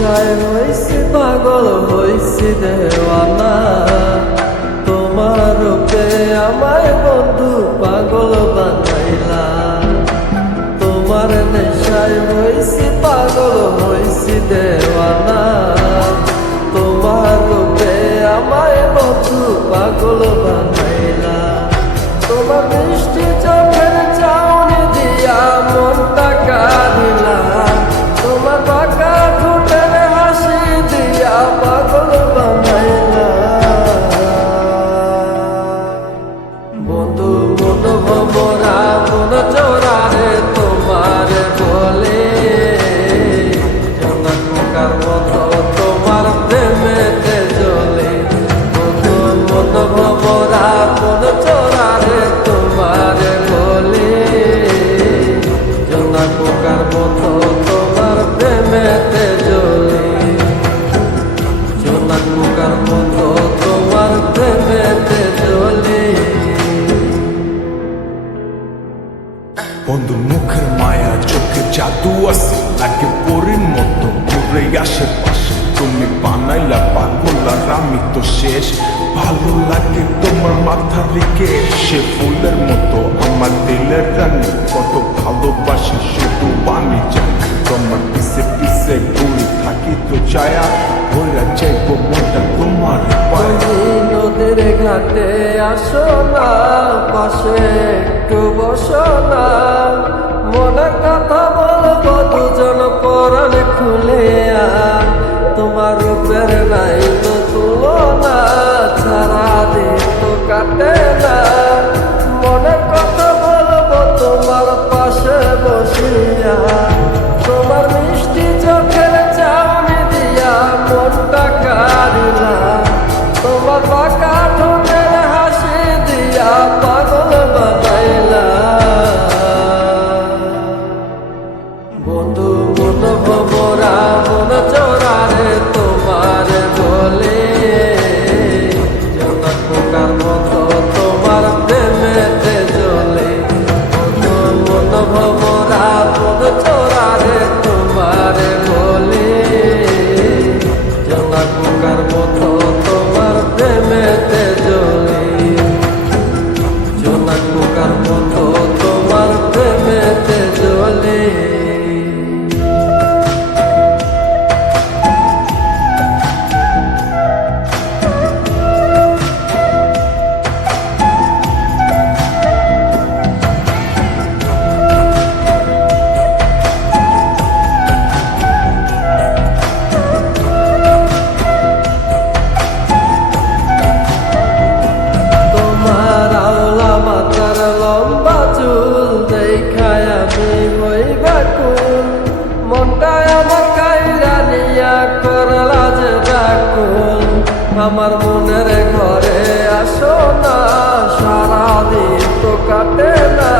নেশায় হইছি পাগল হইছি দেওয়ানা, তোমার রূপে আমায় বন্ধু পাগল বানাইলা। তোমার নেশায় হইছি পাগল হইছি দেওয়ানা, তোমার রূপে আমায় বন্ধু পাগল বানাইলা। তোমার মিষ্টি চোখের চাউনি দিয়া মনটা কাঁদিলা, তোমার বাঁকা ঠোঁটের হাসি দিয়া পাগল বানাইলা। বন্ধু মন ভমরা মন চোরা রে তোমার বলে, জনক মুখার মতো তোমার প্রেমেতে জ্বলে। বন্ধু মন ভমরা মন চোরা রে তোমার বলে, জনক মুখার মতো তোমার প্রেমেতে জ্বলে। জনক মুখার মতো তোমার প্রেমেতে জ্বলে। বন্ধু মুখের মায়া চোখে জাদু আছে, লাগে পরীর মতো ঘুরে আশেপাশে। তুমি বানাইলা পাগল আর আমি তো শেষ। ভালো লাগে তোমার মাথা রেখে সে ফুলের মতো আমার দিলের রানী। কত ভালোবাসি শুধু বানি জানি, তোমার পিছে পিছে ঘুরে থাকি তো ছায়া হইয়া যাইব মনটা তোমার পায়ে। নদীর ঘাটে আসো না, পাশে একটু বসো না, মনে কথা বলবো দুজন পরাণ খুলে। তোমার রূপের নাই তো তুলনা, ছাড়া দিন তো কাটে না। মনে কথা বলবো তোমার পাশে বসিয়া, তোমার মিষ্টি চোখের চাউনি দিয়া মনটা কাঁদিলা, তোমার বাঁকা ঠোঁটের হাসি দিয়া পাগল বানাইলা। বন্ধু মন ভমরা মন চোরা রে তোমার বলে, জনক মুখার মতো তোমার প্রেমেতে জ্বলে। বন্ধু মন ভমরা মন চোরা রে তোমার বলে, জনক মুখার মতো তোমার প্রেমেতে জ্বলে। জনক মুখার মতো তোমার প্রেমেতে জ্বলে। তোমার আওলা মাথার লম্বা চুল দেখায় আমি হই ব্যাকুল, মনটায় আমার কাইরা নিয়া করলা যে ব্যাকুল। আমার মনের ঘরে আসো না, সারাদিন তো কাটে না।